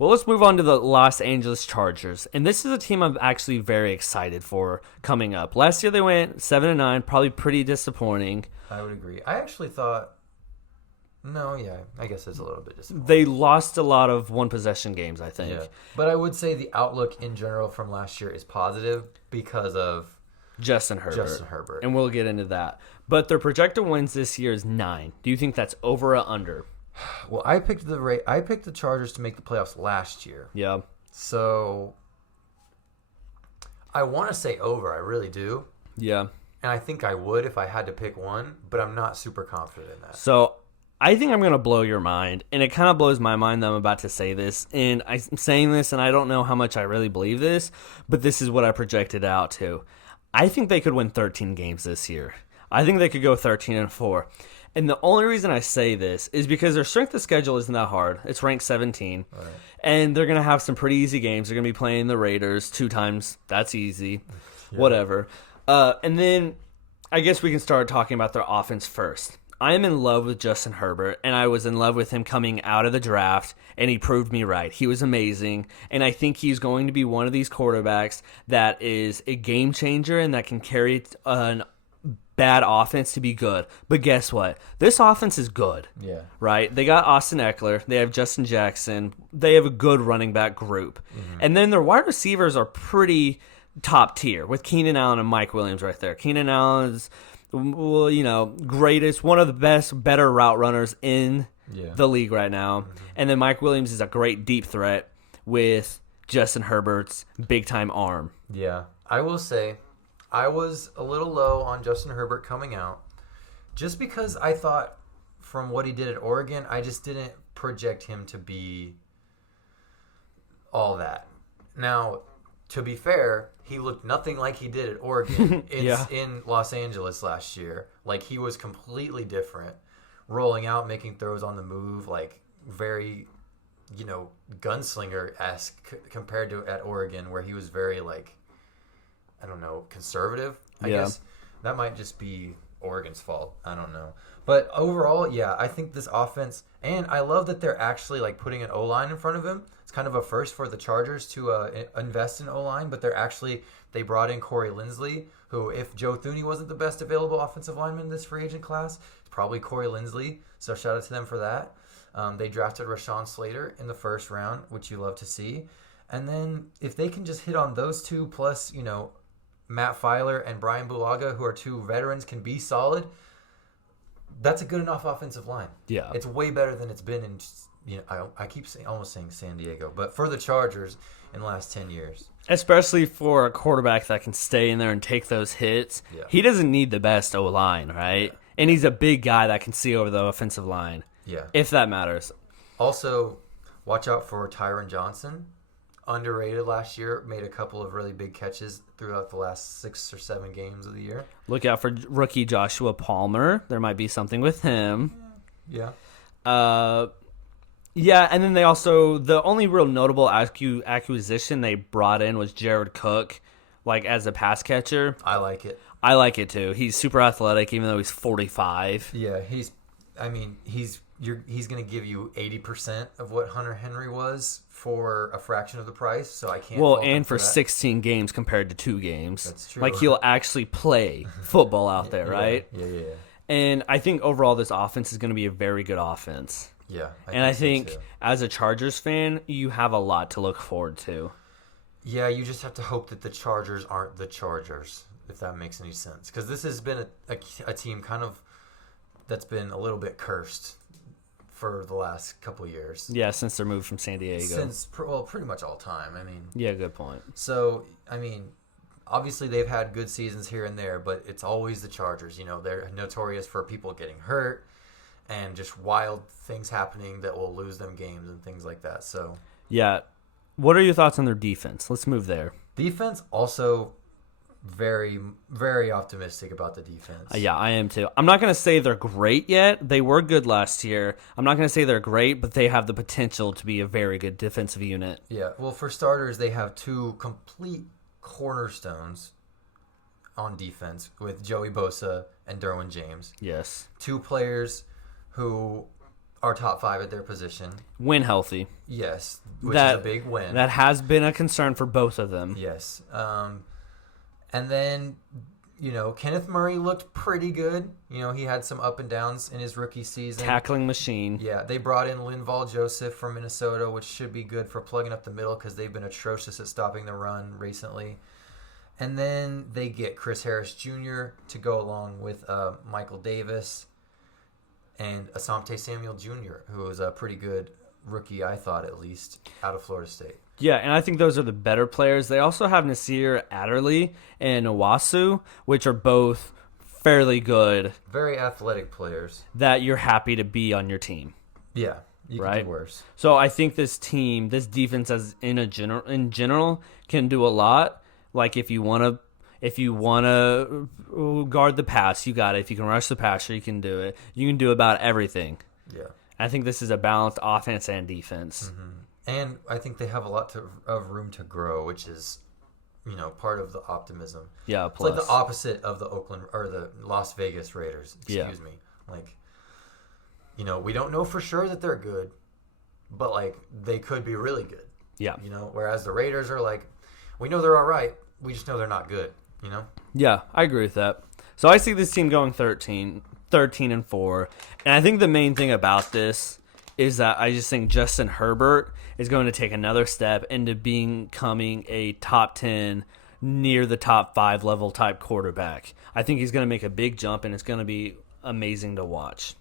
Well, let's move on to the Los Angeles Chargers. And this is a team I'm actually very excited for coming up. Last year they went 7-9, probably pretty disappointing. I would agree. I actually thought, no, yeah, I guess it's a little bit disappointing. They lost a lot of one-possession games, I think. Yeah. But I would say the outlook in general from last year is positive because of Justin Herbert. And And we'll get into that. But their projected wins this year is 9. Do you think that's over or under? well, I picked the Chargers to make the playoffs last year. Yeah. So I want to say over, I really do. Yeah. And I think I would if I had to pick one, but I'm not super confident in that. So I think I'm going to blow your mind. And it kind of blows my mind that I'm about to say this. And I'm saying this, and I don't know how much I really believe this, but this is what I projected out to. I think they could win 13 games this year. I think they could go 13-4. And the only reason I say this is because their strength of schedule isn't that hard. It's ranked 17. Right. And they're going to have some pretty easy games. They're going to be playing the Raiders 2 times. That's easy. Yeah. Whatever. And then I guess we can start talking about their offense first. I am in love with Justin Herbert, and I was in love with him coming out of the draft, and he proved me right. He was amazing, and I think he's going to be one of these quarterbacks that is a game changer and that can carry an bad offense to be good. But guess what? This offense is good. Yeah. Right? They got Austin Eckler. They have Justin Jackson. They have a good running back group. Mm-hmm. And then their wide receivers are pretty top tier with Keenan Allen and Mike Williams right there. Keenan Allen is, well, greatest, one of the best, better route runners in the league right now. Mm-hmm. And then Mike Williams is a great deep threat with Justin Herbert's big-time arm. Yeah. I will say I was a little low on Justin Herbert coming out just because I thought from what he did at Oregon, I just didn't project him to be all that. Now, to be fair, he looked nothing like he did at Oregon in Los Angeles last year. Like, he was completely different, rolling out, making throws on the move, like very, gunslinger-esque compared to at Oregon, where he was very, like, I don't know, conservative. I guess that might just be Oregon's fault. I don't know. But overall, yeah, I think this offense, and I love that they're actually like putting an O-line in front of him. It's kind of a first for the Chargers to invest in O-line, but they brought in Corey Linsley, who, if Joe Thuney wasn't the best available offensive lineman in this free agent class, it's probably Corey Linsley. So shout out to them for that. They drafted Rashawn Slater in the first round, which you love to see. And then if they can just hit on those two plus, Matt Filer and Brian Bulaga, who are 2 veterans, can be solid, that's a good enough offensive line. Yeah. It's way better than it's been in, I keep almost saying San Diego, but for the Chargers in the last 10 years. Especially for a quarterback that can stay in there and take those hits. Yeah. He doesn't need the best O-line, right? Yeah. And he's a big guy that can see over the offensive line. Yeah. If that matters. Also, watch out for Tyron Johnson. Underrated last year, made a couple of really big catches throughout the last 6 or 7 games of the year. Look out for rookie Joshua Palmer. There might be something with him. Yeah. Yeah, and then they also, the only real notable acquisition they brought in was Jared Cook, like as a pass catcher. I like it. I like it too. He's super athletic, even though he's 45. Yeah, he's going to give you 80% of what Hunter Henry was for a fraction of the price, so I can't. Well, and for 16 games compared to 2 games. That's true. Like, he'll actually play football out there, right? Yeah. And I think overall this offense is going to be a very good offense. Yeah. I think as a Chargers fan, you have a lot to look forward to. Yeah, you just have to hope that the Chargers aren't the Chargers, if that makes any sense. Because this has been a team kind of that's been a little bit cursed for the last couple years. Yeah, since their move from San Diego. Pretty much all time. Yeah, good point. So, obviously they've had good seasons here and there, but it's always the Chargers. They're notorious for people getting hurt and just wild things happening that will lose them games and things like that. So, yeah. What are your thoughts on their defense? Let's move there. Defense also very, very optimistic about the defense. Yeah, I am too. I'm not going to say they're great yet. They were good last year. I'm not going to say they're great, but they have the potential to be a very good defensive unit. Yeah, well, for starters, they have 2 complete cornerstones on defense with Joey Bosa and Derwin James. Yes. 2 players who are top 5 at their position. When healthy. Yes, which is a big win. That has been a concern for both of them. Yes. And then, Kenneth Murray looked pretty good. He had some up and downs in his rookie season. Tackling machine. Yeah, they brought in Linval Joseph from Minnesota, which should be good for plugging up the middle because they've been atrocious at stopping the run recently. And then they get Chris Harris Jr. to go along with Michael Davis and Asante Samuel Jr., who was a pretty good rookie, I thought, at least, out of Florida State. Yeah, and I think those are the better players. They also have Nasir Adderley and Owasu, which are both fairly good. Very athletic players. That you're happy to be on your team. Yeah, you can do worse. So I think this defense in general can do a lot. Like if you want to guard the pass, you got it. If you can rush the passer, you can do it. You can do about everything. Yeah. I think this is a balanced offense and defense. Mm-hmm. And I think they have a lot of room to grow, which is, part of the optimism. Yeah, plus. It's like the opposite of the the Las Vegas Raiders. Excuse me. Like, we don't know for sure that they're good, but like they could be really good. Yeah. Whereas the Raiders are like, we know they're all right. We just know they're not good. Yeah, I agree with that. So I see this team going 13-4, and I think the main thing about this is that I just think Justin Herbert is going to take another step into becoming a top 10, near the top 5 level type quarterback. I think he's going to make a big jump, and it's going to be amazing to watch.